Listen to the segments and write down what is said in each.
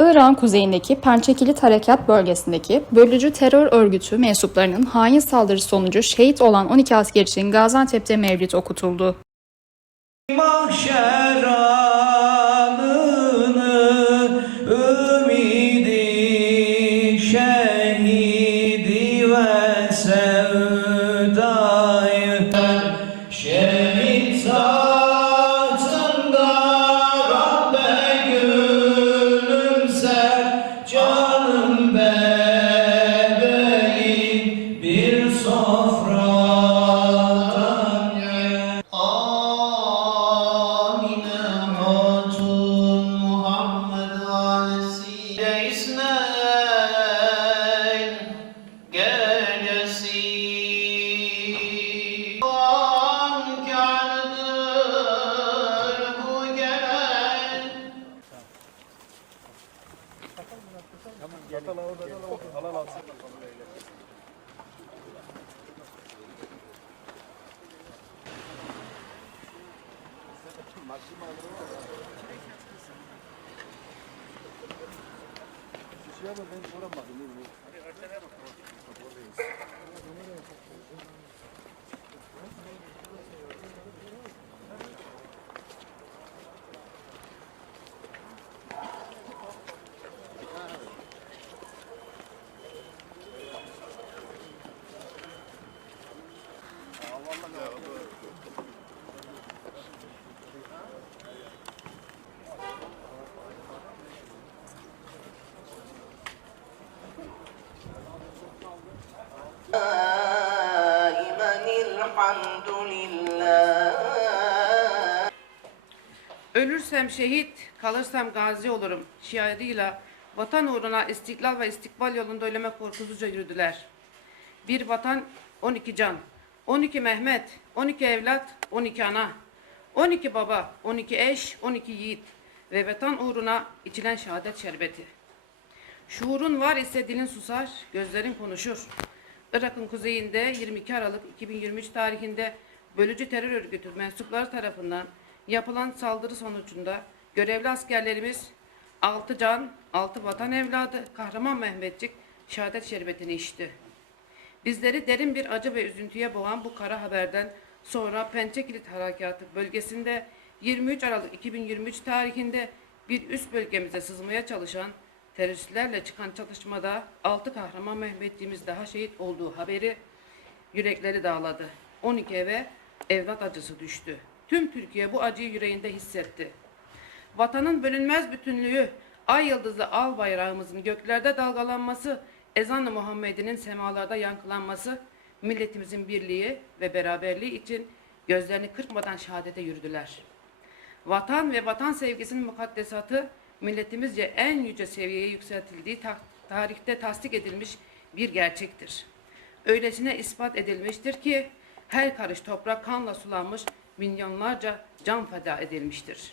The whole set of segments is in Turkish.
Irak'ın kuzeyindeki Pençekilit Harekat bölgesindeki bölücü terör örgütü mensuplarının hain saldırısı sonucu şehit olan 12 asker için Gaziantep'te mevlid okutuldu. Mahşer şey ama ben vuramadım. Hadi aşağıya bakalım. Ölürsem şehit, kalırsam gazi olurum şiarıyla vatan uğruna istiklal ve istikbal yolunda öleme korkusuzca yürüdüler. Bir vatan, 12 can, 12 Mehmet, 12 evlat, 12 ana, 12 baba, 12 eş, 12 yiğit ve vatan uğruna içilen şehadet şerbeti. Şuurun var ise dilin susar, gözlerin konuşur. Irak'ın kuzeyinde 22 Aralık 2023 tarihinde bölücü terör örgütü mensupları tarafından yapılan saldırı sonucunda görevli askerlerimiz 6 can, 6 vatan evladı Kahraman Mehmetçik şehadet şerbetini içti. Bizleri derin bir acı ve üzüntüye boğan bu kara haberden sonra Pençekilit Harekatı bölgesinde 23 Aralık 2023 tarihinde bir üst bölgemize sızmaya çalışan teröristlerle çıkan çatışmada 6 kahraman Mehmetliğimiz daha şehit olduğu haberi yürekleri dağladı. 12 eve evlat acısı düştü. Tüm Türkiye bu acıyı yüreğinde hissetti. Vatanın bölünmez bütünlüğü, ay yıldızlı al bayrağımızın göklerde dalgalanması, ezan-ı Muhammed'in semalarda yankılanması, milletimizin birliği ve beraberliği için gözlerini kırpmadan şehadete yürüdüler. Vatan ve vatan sevgisinin mukaddesatı milletimizce en yüce seviyeye yükseltildiği ta- tarihte tasdik edilmiş bir gerçektir. Öylesine ispat edilmiştir ki her karış toprak kanla sulanmış milyonlarca can feda edilmiştir.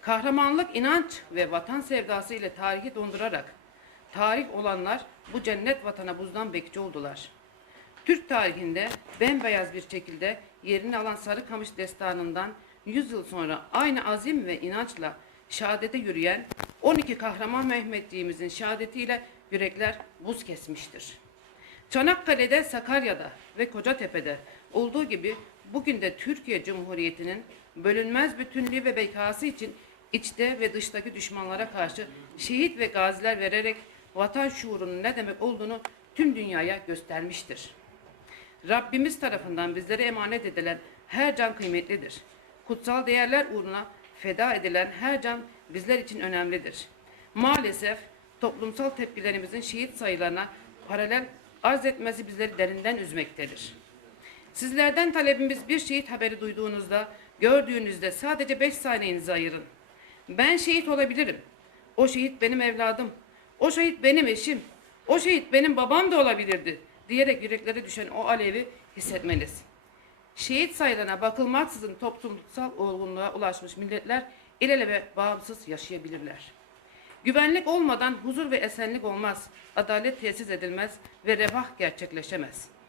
Kahramanlık, inanç ve vatan sevdası ile tarihi dondurarak tarih olanlar bu cennet vatana buzdan bekçi oldular. Türk tarihinde bembeyaz bir şekilde yerini alan Sarıkamış destanından 100 yıl sonra aynı azim ve inançla şehadete yürüyen 12 kahraman Mehmetliğimizin şehadetiyle yürekler buz kesmiştir. Çanakkale'de, Sakarya'da ve Kocatepe'de olduğu gibi bugün de Türkiye Cumhuriyeti'nin bölünmez bütünlüğü ve bekası için içte ve dıştaki düşmanlara karşı şehit ve gaziler vererek vatan şuurunun ne demek olduğunu tüm dünyaya göstermiştir. Rabbimiz tarafından bizlere emanet edilen her can kıymetlidir. Kutsal değerler uğruna feda edilen her can bizler için önemlidir. Maalesef toplumsal tepkilerimizin şehit sayılarına paralel arz etmesi bizleri derinden üzmektedir. Sizlerden talebimiz bir şehit haberi duyduğunuzda, gördüğünüzde sadece beş saniyenizi ayırın. Ben şehit olabilirim. O şehit benim evladım. O şehit benim eşim. O şehit benim babam da olabilirdi diyerek yüreklere düşen o alevi hissetmeliyiz. Şehit sayılarına bakılmaksızın toplumsal olgunluğa ulaşmış milletler ilelebe bağımsız yaşayabilirler. Güvenlik olmadan huzur ve esenlik olmaz, adalet tesis edilmez ve refah gerçekleşemez.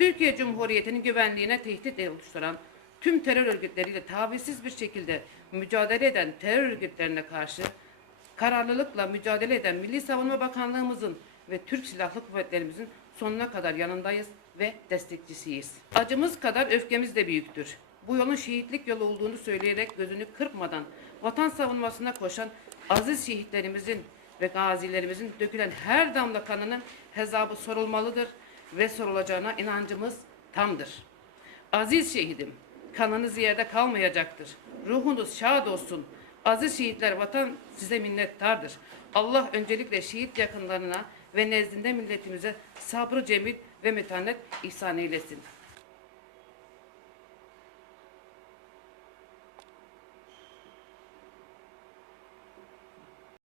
Türkiye Cumhuriyeti'nin güvenliğine tehdit oluşturan tüm terör örgütleriyle tavizsiz bir şekilde mücadele eden terör örgütlerine karşı kararlılıkla mücadele eden Milli Savunma Bakanlığımızın ve Türk Silahlı Kuvvetlerimizin sonuna kadar yanındayız ve destekçisiyiz. Acımız kadar öfkemiz de büyüktür. Bu yolun şehitlik yolu olduğunu söyleyerek gözünü kırpmadan vatan savunmasına koşan aziz şehitlerimizin ve gazilerimizin dökülen her damla kanının hesabı sorulmalıdır ve sorulacağına inancımız tamdır. Aziz şehidim, kanınız yerde kalmayacaktır. Ruhunuz şad olsun. Aziz şehitler vatan size minnettardır. Allah öncelikle şehit yakınlarına ve nezdinde milletimize sabrı cemil ve metanet ihsan eylesin.